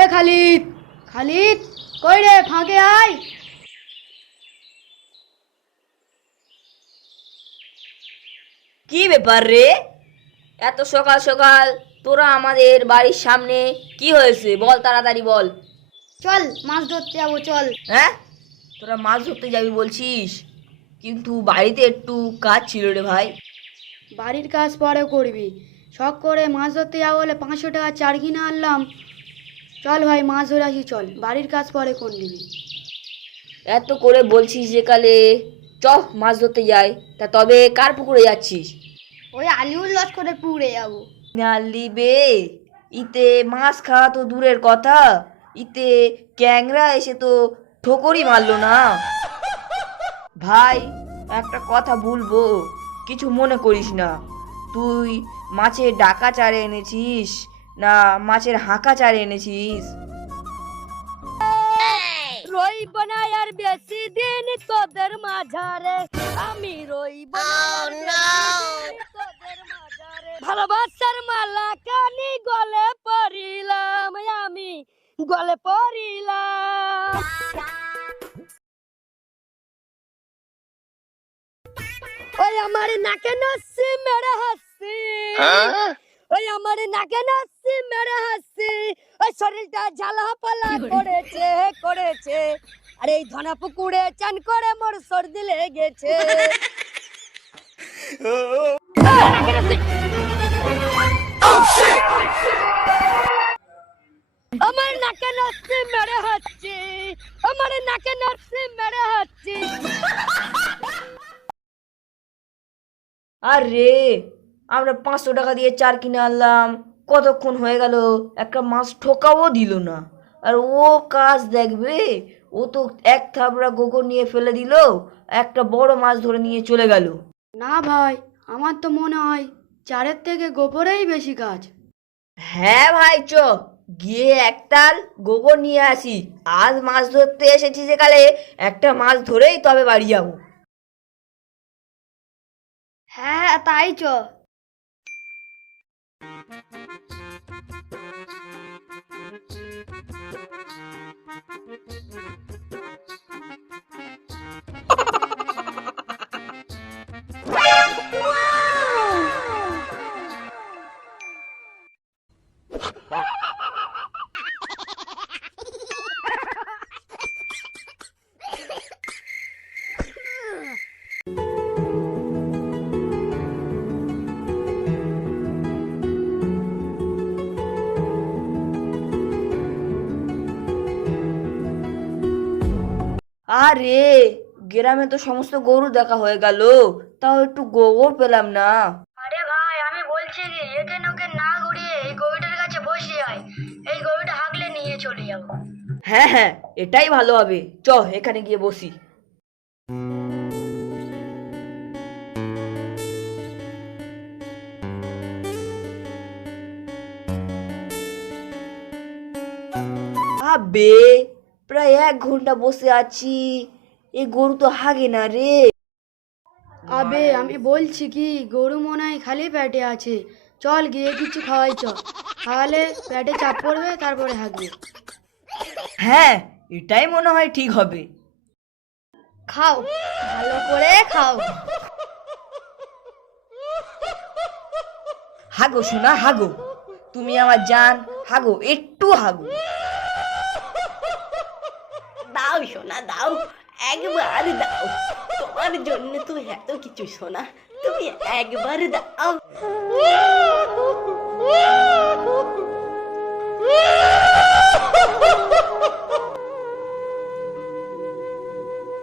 এ খালিদ, খালিদ কই রে, ফাঁকে আয়। কি ব্যাপার রে? এত সকাল সকাল তোরা আমাদের বাড়ির সামনে কি হয়েছে বল, তাড়াতাড়ি বল। চল মাছ ধরতে যাবো, চল। হ্যাঁ, তোরা মাছ ধরতে যাবি বলছিস, কিন্তু বাড়িতে একটু কাজ ছিল রে ভাই। বাড়ির কাজ পরে করবি, শখ করে মাছ ধরতে যাবো বলে 500 টাকা চার কিনে আনলাম। চল ভাই মাছ ধরে আসি, চল, বাড়ির কাজ পরে করে নিবি। এত করে বলছিস যে কালে চ মাছ ধরতে যাই, তা তবে কার পুকুরে যাচ্ছিস? ওই আলিউল লস্করের পুকুরে যাবো। নালি বে, ইতে মাছ খাওয়া তো দূরের কথা, ইতে ক্যাংরা এসে তো ঠোকরই মারলো না। ভাই একটা কথা বলবো, কিছু মনে করিস না। তুই মাছের ডাকা চারে এনেছিস না মাছের হাঁকা চারে এনেছিস? রইব না আর বেশি দিন তোদের মাঝারে, আমি রইব না তোদের মাঝারে। ভালোবাসার মালা কানি গলে পরিলাম, আমি গলে পরিলাম। ওই আমার নাকে নাচি মেরে হাসি, ওই আমার নাকে নাচি মেরে হাসি, ওই শরীরটা ঝালাপালা করেছে করেছে। আর এই ধনা পুকুরে চান করে মোর সর্দি লেগেছে। আমার নাকে নাচি মেরে হাসি, আমার নাকে নাচি মেরে হাসি। আরে আমরা 500 টাকা দিয়ে চার কিনে আনলাম, কতক্ষণ হয়ে গেল একটা মাছ ঠোকাও দিল না। আর ও কাজ দেখবে, ও তো এক থাবড়া গোবর নিয়ে ফেলে দিল, একটা বড় মাছ ধরে নিয়ে চলে গেল। না ভাই, আমার তো মনে হয় চারের থেকে গোবরেই বেশি কাজ। হ্যাঁ ভাই, চ গিয়ে একতাল গোবর নিয়ে আসি। আজ মাছ ধরতে এসেছি যেকালে একটা মাছ ধরেই তবে বাড়ি যাবো। হ্যাঁ তাই চ। আরে গ্রামে তো সমস্ত গরু দেখা হয়ে গেল, তাও একটু গোবর পেলাম না। আরে ভাই, আমি বলছি কি, একে ওকে না ঘুরিয়ে এই গরুটার কাছে বসে আয়, এই গরুটা হাঁকলে নিয়ে চলে যাবো। হ্যাঁ হ্যাঁ, এটাই ভালো হবে, চ এখানে গিয়ে বসি। আবে প্রায় 1 ঘন্টা বসে আছি, এই গরু তো হাগে না রে। আবে আমি বলছি কি, গরু মনে হয় খালি পেটে আছে, চল গিয়ে কিছু খাওয়াই, চ, খাওয়ালে পেটে চাপ পড়বে, তারপরে হাঁকবে। হ্যাঁ, এটাই মনে হয় ঠিক হবে। খাও, ভালো করে খাও। হাগো সোনা হাগো, তুমি আমার জান, হাগো একটু হাগো। দাও সোনা দাও, একবার দাও, তোমার জন্য তো এত কিছু সোনা, তুমি একবার দাও।